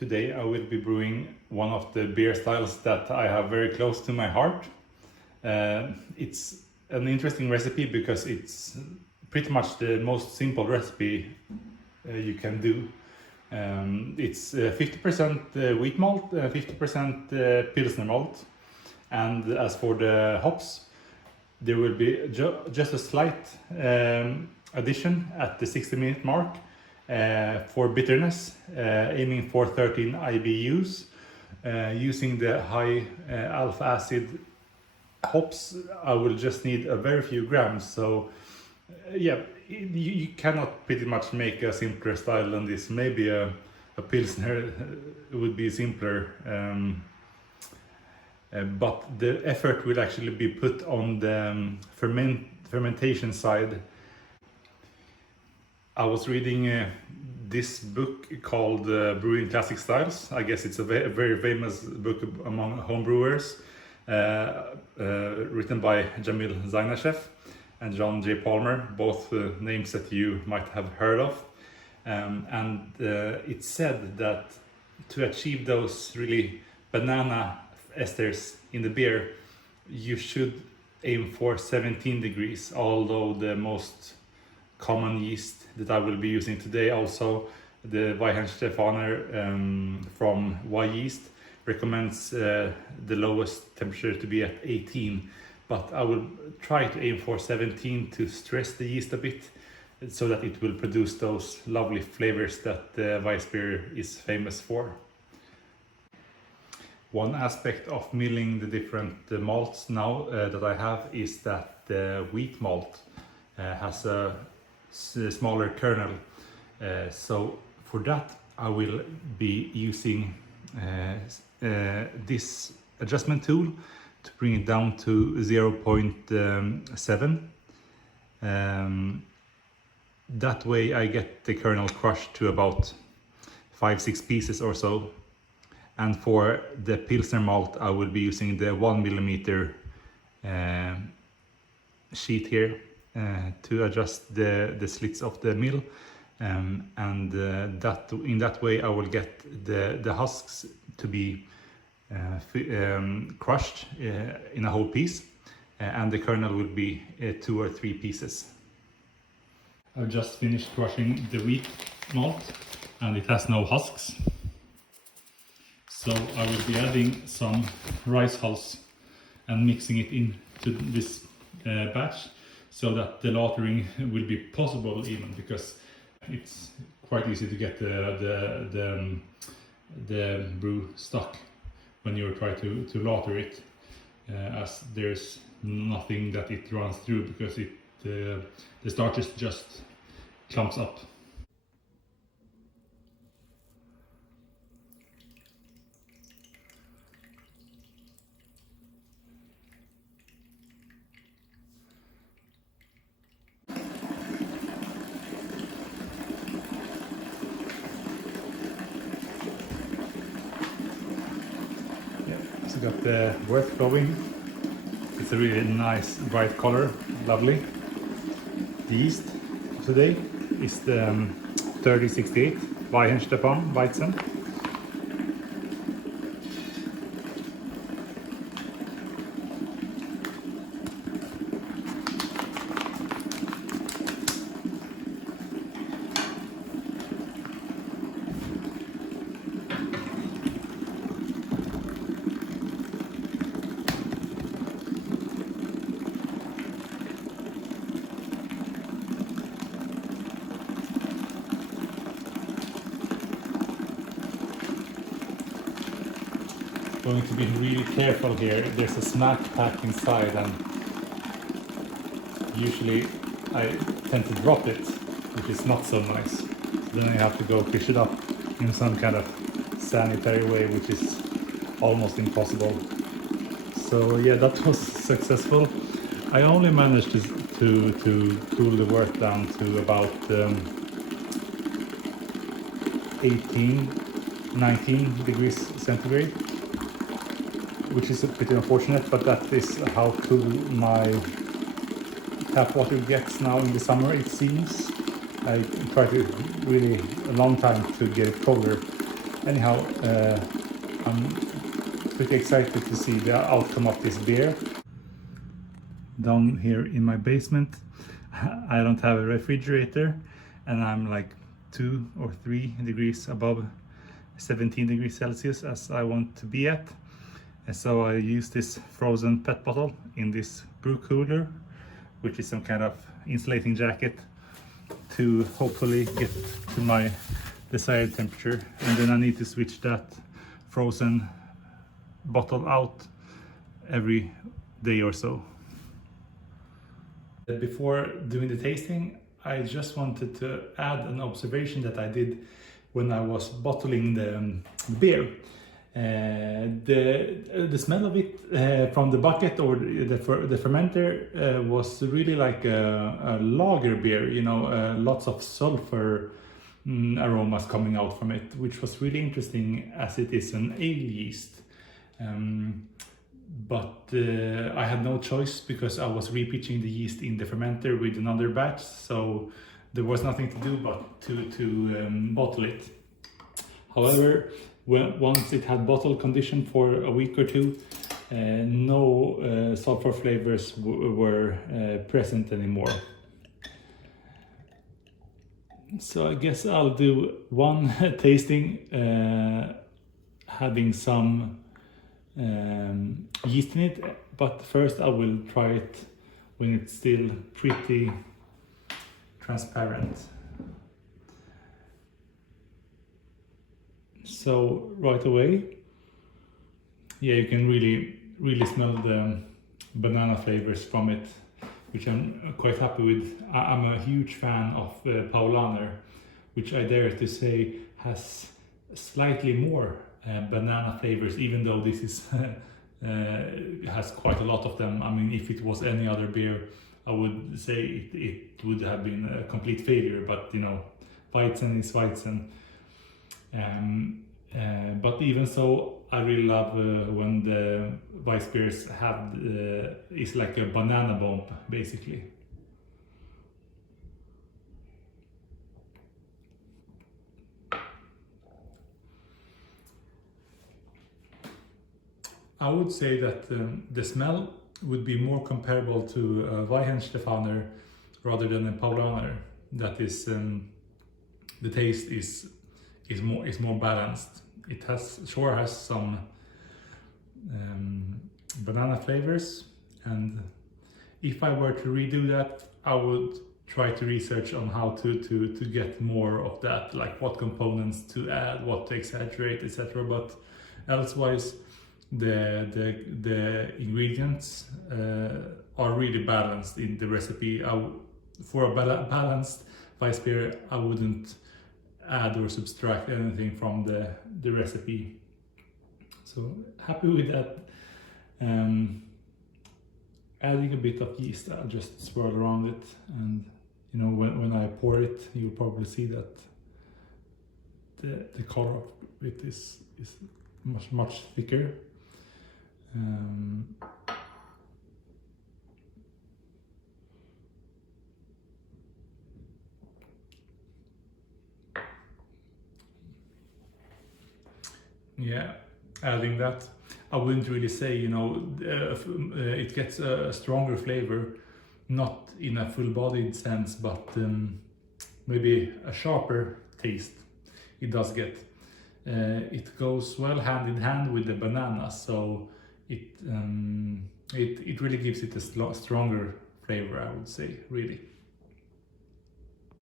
Today I will be brewing one of the beer styles that I have very close to my heart. It's an interesting recipe because it's pretty much the most simple recipe you can do. It's 50% wheat malt, 50% Pilsner malt, and as for the hops, there will be just a slight addition at the 60-minute mark for bitterness, aiming for 13 IBUs. Using the high alpha acid hops, I will just need a very few grams. So yeah, you cannot pretty much make a simpler style than this. Maybe a Pilsner would be simpler, but the effort will actually be put on the fermentation side. I was reading this book called Brewing Classic Styles. I guess it's a very famous book among homebrewers, written by Jamil Zainashev and John J. Palmer, both names that you might have heard of. And it said that to achieve those really banana esters in the beer, you should aim for 17 degrees, although the most common yeast that I will be using today, also the Wyeast from Wyeast, recommends the lowest temperature to be at 18, but I will try to aim for 17 to stress the yeast a bit so that it will produce those lovely flavors that Weissbier is famous for. One aspect of milling the different malts now that I have is that the wheat malt has a smaller kernel. So for that I will be using this adjustment tool to bring it down to 0.7. That way I get the kernel crushed to about 5-6 pieces or so. And for the Pilsner malt I will be using the 1mm sheet here to adjust the slits of the mill, and that in that way I will get the husks to be crushed in a whole piece, and the kernel will be 2 or 3 pieces. I've just finished crushing the wheat malt and it has no husks, so I will be adding some rice hulls and mixing it into this batch, so that the lautering will be possible, even because it's quite easy to get the brew stuck when you try to lauter it, as there's nothing that it runs through because the starches just clumps up. So got the wort going. It's a really nice bright color, lovely. The yeast today is the 3068 Weizen. Going to be really careful here. There's a smack pack inside, and usually I tend to drop it, which is not so nice. So then I have to go fish it up in some kind of sanitary way, which is almost impossible. So yeah, that was successful. I only managed to cool the wort down to about 18-19 degrees centigrade, which is pretty unfortunate, but that is how cool my tap water gets now in the summer, it seems. I tried to really a long time to get it colder, Anyhow, I'm pretty excited to see the outcome of this beer. Down here in my basement, I don't have a refrigerator, and I'm like 2 or 3 degrees above 17 degrees Celsius as I want to be at. And so I use this frozen PET bottle in this brew cooler, which is some kind of insulating jacket, to hopefully get to my desired temperature. And then I need to switch that frozen bottle out every day or so. Before doing the tasting, I just wanted to add an observation that I did when I was bottling the beer. The smell of it from the bucket or the fermenter was really like a lager beer, you know, lots of sulfur aromas coming out from it, which was really interesting as it is an ale yeast. But I had no choice because I was repitching the yeast in the fermenter with another batch, so there was nothing to do but to bottle it. However, once it had bottle condition for a week or two, no sulfur flavors were present anymore. So I guess I'll do one tasting, having some yeast in it, but first I will try it when it's still pretty transparent. So right away, yeah, you can really smell the banana flavors from it, which I'm quite happy with. I'm a huge fan of Paulaner, which I dare to say has slightly more banana flavors, even though this is has quite a lot of them. I mean, if it was any other beer, I would say it would have been a complete failure, but you know, Weizen is Weizen. But even so, I really love when the Weissbiers have is like a banana bomb, basically. I would say that the smell would be more comparable to a Weihenstephaner rather than a Paulaner. That is, the taste is more balanced. It has some banana flavors, and if I were to redo that, I would try to research on how to get more of that, like what components to add, what to exaggerate, etc. But elsewise, the ingredients are really balanced in the recipe. For a balanced Weissbier, I wouldn't add or subtract anything from the recipe. So happy with that. Adding a bit of yeast, I'll just swirl around it, and you know, when I pour it, you'll probably see that the color of it is much thicker. Yeah, adding that, I wouldn't really say, you know, it gets a stronger flavor, not in a full-bodied sense, but maybe a sharper taste it does get. It goes well hand in hand with the banana, so it really gives it a stronger flavor, I would say, really.